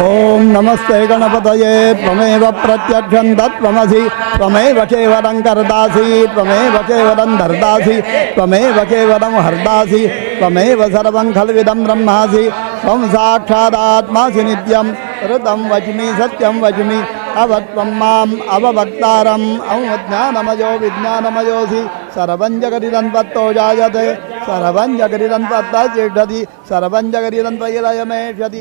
ओम नमस्ते गणपतये त्वमेव प्रत्यक्षं तत्त्वमसि त्वमेव केवलं कर्तासि त्वमेव केवलं धर्तासि त्वमेव केवलं हर्तासि त्वमेव सर्वं खल्विदं ब्रह्मासि त्वं साक्षादात्मासि नित्यं ऋतं वच्मि सत्यं वच्मि अवत्वं माम् अववक्तारम् अवज्ञानमयो विज्ञानमयोऽसि सर्वं जगदिदं त्वत्तो जायते सर्वं जगदिदं त्वत्तः तिष्ठति सर्वं जगदिदं त्वयिलयमेष्यति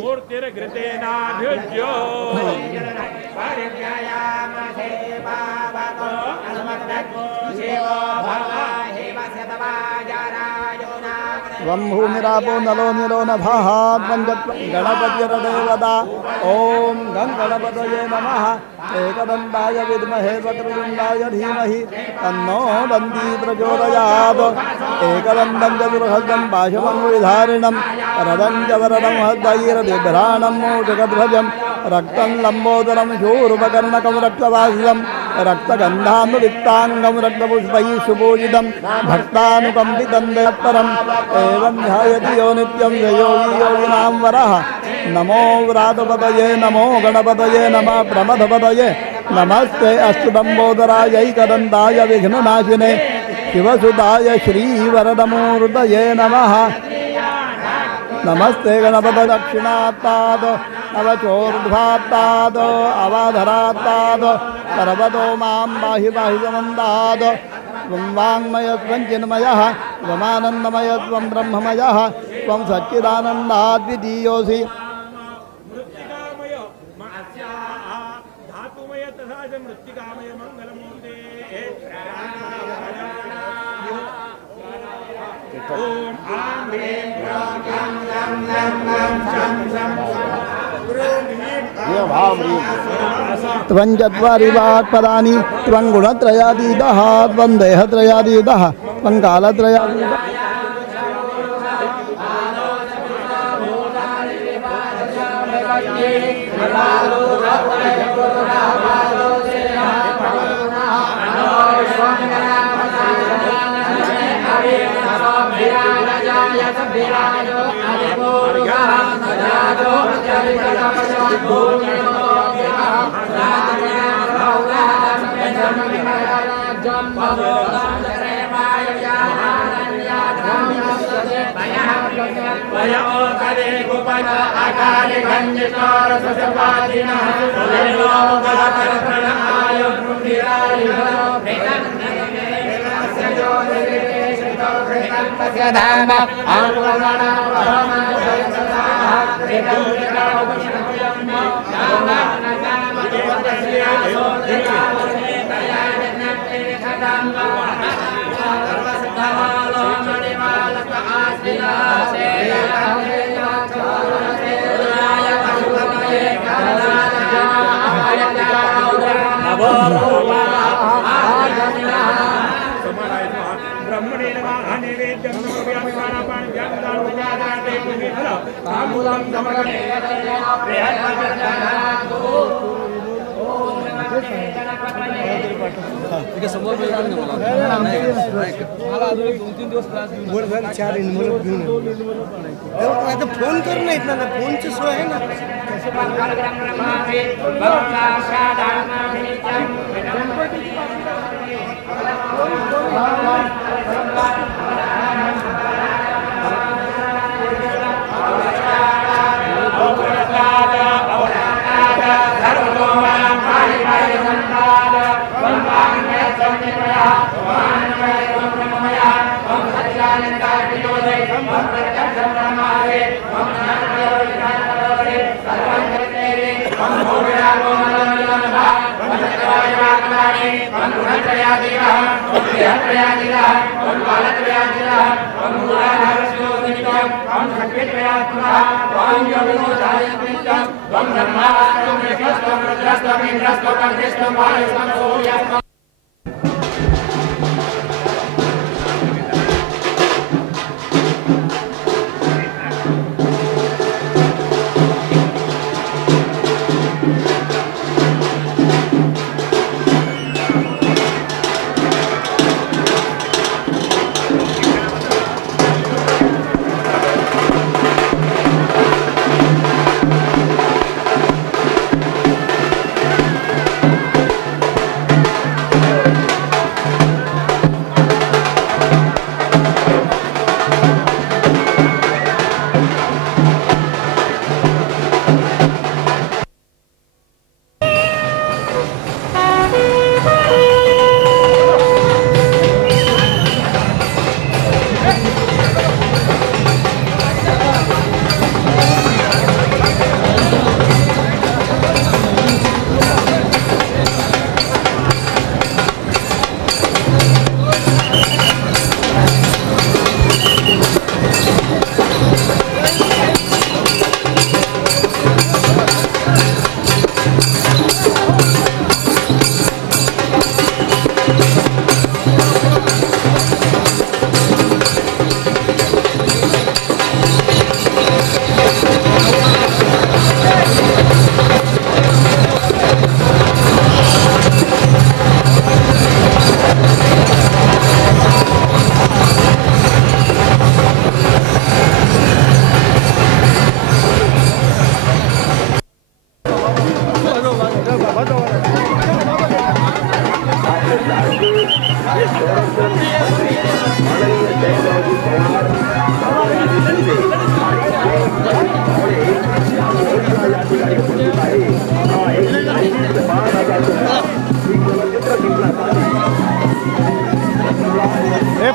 त्वं भूमिरापो नलो निलो नभः त्वं गणपतिर्देवता ॐ गं गणपतये नमः एकदन्ताय विद्महे वक्रतुण्डाय धीमहि तन्नो दन्ती प्रचोदयात् एकदन्तं चतुर्हस्तं पाशमङ्गुलिधारिणं वरदं च वरदं हस्तैर्बिभ्राणं मूषकध्वजं रक्तं लम्बोदरं शूर्पकर्णकं रक्तवासितं रक्तगन्धानुलिप्ताङ्गं रक्तपुष्पैः सुपूजितं भक्तानुकम्पितं देवत्तरम् एवं ध्यायति यो नित्यं योगी योगिनां वरः नमो व्रातपतये नमो गणपतये नमः प्रमथपतये नमस्ते अष्टदम्बोदरायैकदन्ताय विघ्ननाशिने शिवसुताय श्रीवरदमूर्तये नमः नमस्ते गणपत दक्षिणात्तात् नवचोर्ध्वात्तात् अवाधरात्तात् सर्वतो मां पाहि पाहि समन्तात् त्वं वाङ्मयत्वं चिन्मयः त्वमानन्दमयत्वं ब्रह्ममयः त्वं सच्चिदानन्दाद्वितीयोऽसि त्वं चत्वारि वाक्पदानि त्वं गुणत्रयातीतः त्वं देहत्रयातीतः त्वं कालत्रयातीतः समोर मला अजून 2-3 दिवस त्रास 4 घेऊन फोन करून नाहीत ना फोनची सोय आहे ना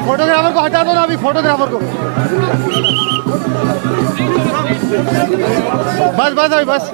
फोटोग्राफर को हटा दो ना अभी, फोटोग्राफर को। बस बस अभी बस।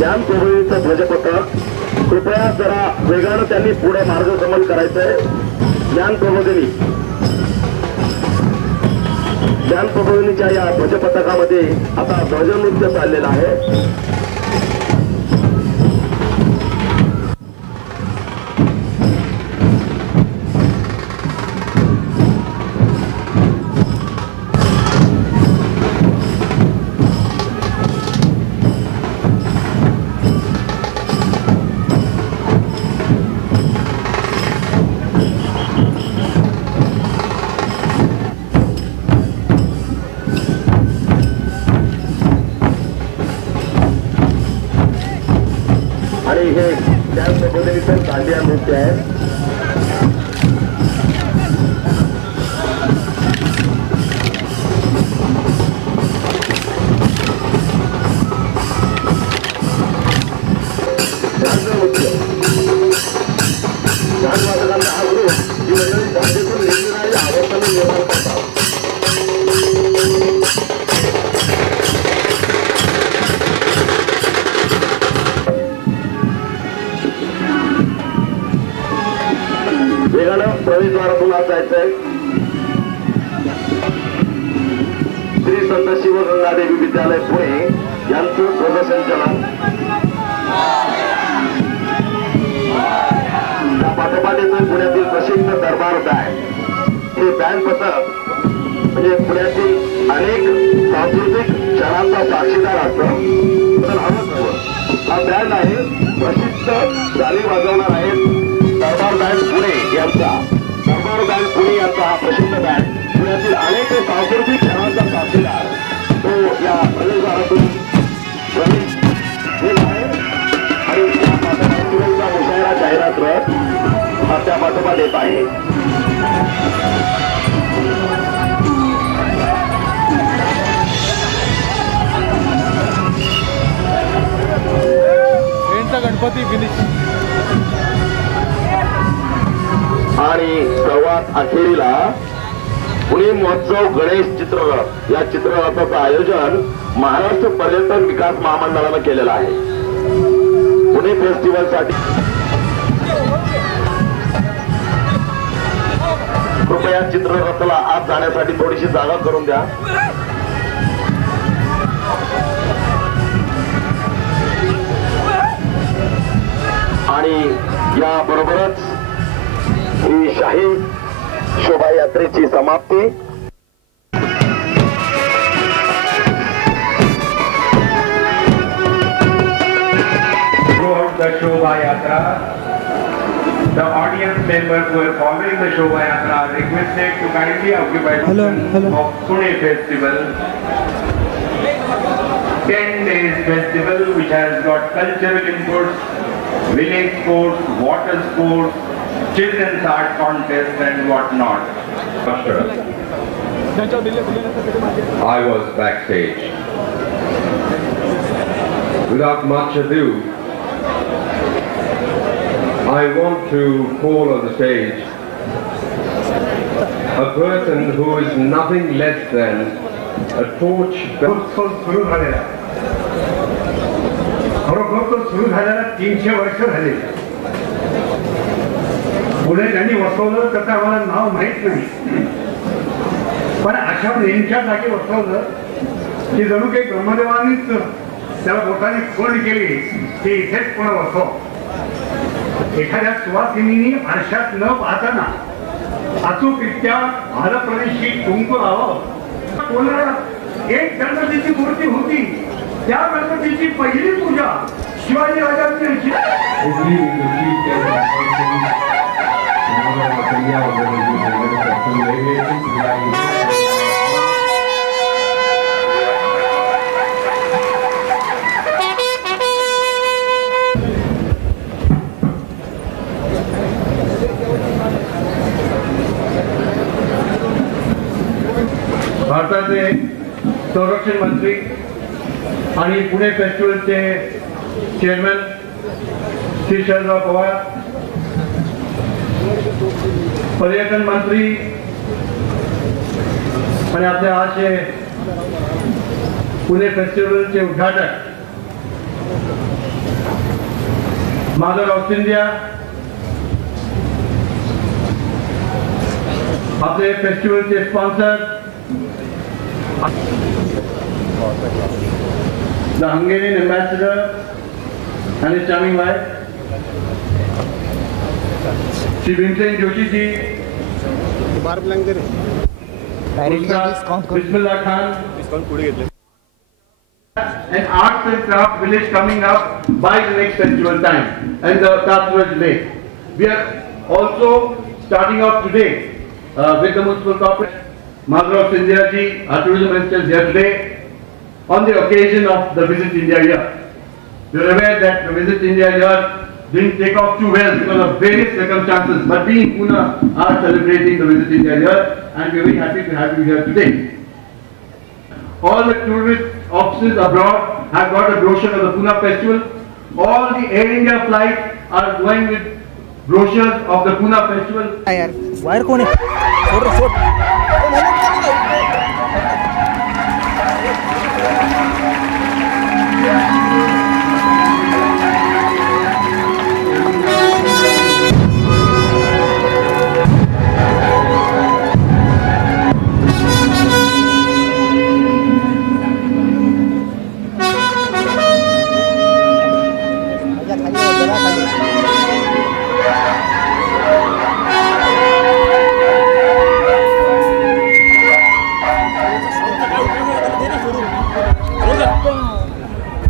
ज्ञान प्रबोधिनीचं ध्वजपथक कृपया जरा वेगानं त्यांनी पुढे मार्गक्रमण करायचंय। ज्ञान प्रबोधिनीच्या या ध्वजपथकामध्ये आता ध्वजनृत्य चाललेलं आहे। आणि हे त्या पद्धतीचं दांडिया नृत्य आहे। हा ग्रुप ही मंडळी दांडीतून निघणारी आवर्तन निर्माण करतात। वेगानं प्रवेशद्वारातून आत जायचंय। श्री संत शिवगंगादेवी विद्यालय पुणे यांचं ध्वजसंचलन। त्या पाठोपाठीचं पुण्यातील प्रसिद्ध दरबार बँड हे बँड पथक म्हणजे पुण्यातील अनेक सांस्कृतिक क्षणांचा साक्षीदार असतं। हा बँड आहे प्रसिद्ध ताली वाजवणार आहेत दरबार बँड पुणे यांचा. दरबार बँड पुणे यांचा हा प्रसिद्ध बँड पुण्यातील अनेक सांस्कृतिक क्षणांचा साक्षीदार तो या प्रवेशद्वारातून प्रवेश घेत आहे आणि त्या माध्यमातूनचा मुशायरा जाहिरात रथ हा त्या माध्यमात येत आहे. गणपती फिनिश आणि सर्वात अखेरीला पुणे महोत्सव गणेश चित्ररथ या चित्ररथाचं आयोजन महाराष्ट्र पर्यटन विकास महामंडळानं केलेलं आहे. पुणे फेस्टिवलसाठी कृपया चित्ररथाला आत जाण्यासाठी थोडीशी जागा करून द्या. आणि याबरोबरच ही शाही शोभायात्रेची समाप्ती. Throughout the Shobha Yatra, the audience members who are following the Shobha Yatra are requested to kindly occupy the position of Pune Festival. 10 days festival which has got cultural inputs, village sports, water sports, children's art contest and what not. I was backstage. Without much ado, I want to call on the stage a person who is nothing less than a torch. खरोखर सुरू झाल्याला 300 वर्ष झाले. पुढे त्यांनी वसवलं त्याचं आम्हाला नाव माहीत नाही, पण अशा नेमक्या जागी वसवलं की जणू काही ब्रह्मदेवानीच त्याला बोटाने फोड केली की इथेच पुढे वसव. एखाद्या सुवासिनीने आरशात न पाहताना अचूकरित्या भालप्रदेशी कुंकू लावावं. कोणाला एक गणपतीची मूर्ती होती, त्या गणपतीची पहिली पूजा शिवाजी राजांनी भारताचे संरक्षण मंत्री आणि पुणे फेस्टिवलचे चेअरमॅन श्री शरदराव पवार, पर्यटन मंत्री आणि आपल्या आजचे पुणे फेस्टिवलचे उद्घाटक मदर ऑफ इंडिया, आपले फेस्टिवलचे sponsor the Hungarian ambassador and his charming wife, Shri Bhimsen Joshi ji, Bismillah Khan, and arts and craft village coming up by the next festival time and the Tathwaj Lake. We are also starting off today with the municipal corporation. Mother of India ji, our tourism minister is here today on the occasion of the Visit India year. You are aware that the Visit India year didn't take off too well because of various circumstances, but we in Pune are celebrating the Visit India year and we are very happy to have you here today. All the tourist offices abroad have got a brochure of the Pune festival. All the Air India flights are going with brochures of the Pune festival. Wire कोण आहे?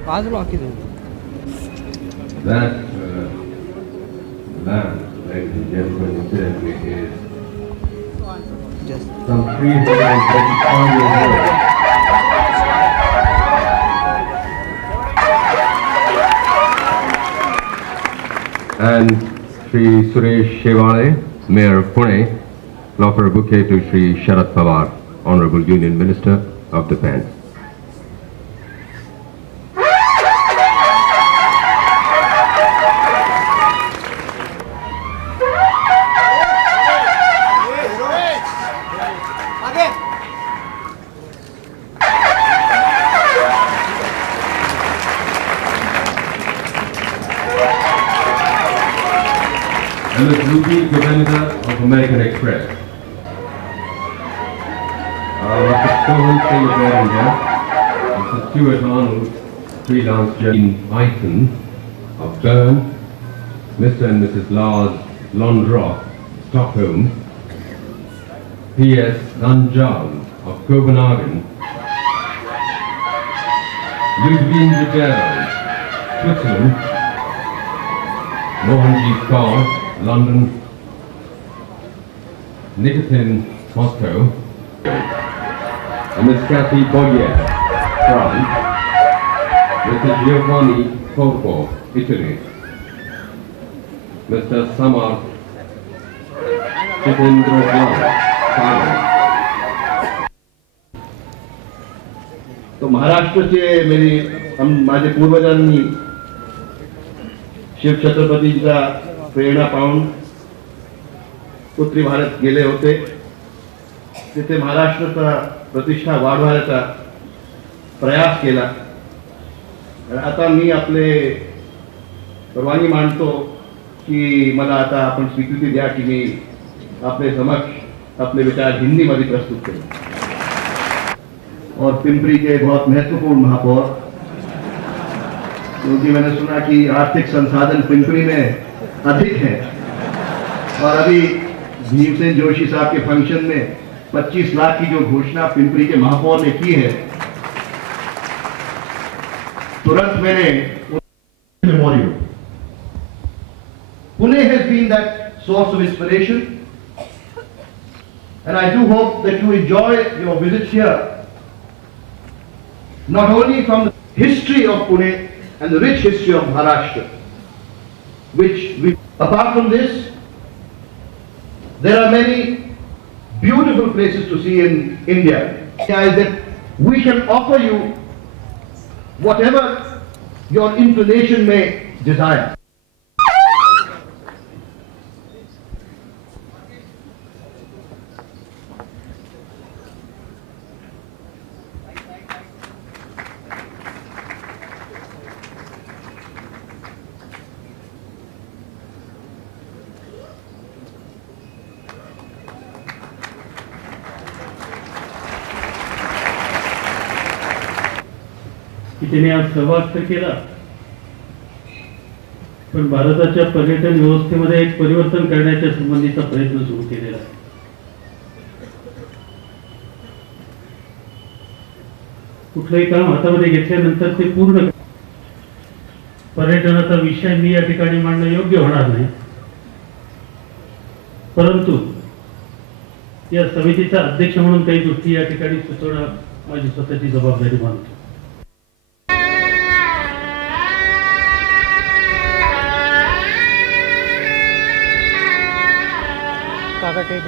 बाजूला That land, ladies and gentlemen, incidentally is some 335 years old. And Shri Suresh Shevale, Mayor of Pune, will offer a bouquet to Shri Sharad Pawar, Honorable Union Minister of Defence. Ms. Ruby Governor of American Express. Mr. Sohan Singh of Air India. Mr. Stuart Arnold, freelance journeyman Icon of Bern. Mr. and Mrs. Lars Londroth, Stockholm. P.S. Nanjal of Copenhagen. Ludwig Ribeiro, Switzerland. Mohanjit Kaur, London, Nikitin, Moscow, and Ms. Cathy Boyer, France, Mr. Giovanni Corpo, Italy, Mr. Samar Chitendra, Thailand. तो महाराष्ट्राचे माझे पूर्वजांनी शिव छत्रपतींचा प्रेरणा पाहून उत्तरी भारत गेले होते. तिथे महाराष्ट्राचा प्रतिष्ठा वाढवण्याचा प्रयास केला. आता मी आपले परवानगी मानतो की मला आता आपण स्वीकृती द्या की मी आपले समक्ष अपने विचार हिंदी में प्रस्तुत करें. और पिंपरी के बहुत महत्वपूर्ण महापौर, क्योंकि मैंने सुना कि आर्थिक संसाधन पिंपरी में अधिक है और अभी भीमसेन जोशी साहब के फंक्शन में 25 लाख की जो घोषणा पिंपरी के महापौर ने की है, तुरंत मैंने memorial. Pune has been that source of inspiration, and I do hope that you enjoy your visit here, not only from the history of Pune and the rich history of Maharashtra, apart from this, there are many beautiful places to see in India. That we can offer you whatever your inclination may desire. की त्याने आज सहभाग तर केला, पण भारताच्या पर्यटन व्यवस्थेमध्ये एक परिवर्तन करण्याच्या संबंधीचा प्रयत्न सुरू केलेला आहे. कुठलंही काम हातामध्ये घेतल्यानंतर ते पूर्ण. पर्यटनाचा विषय मी या ठिकाणी मांडणं योग्य होणार नाही, परंतु या समितीचा अध्यक्ष म्हणून काही गोष्टी या ठिकाणी सुचवणं माझी स्वतःची जबाबदारी मानतो. काका टेप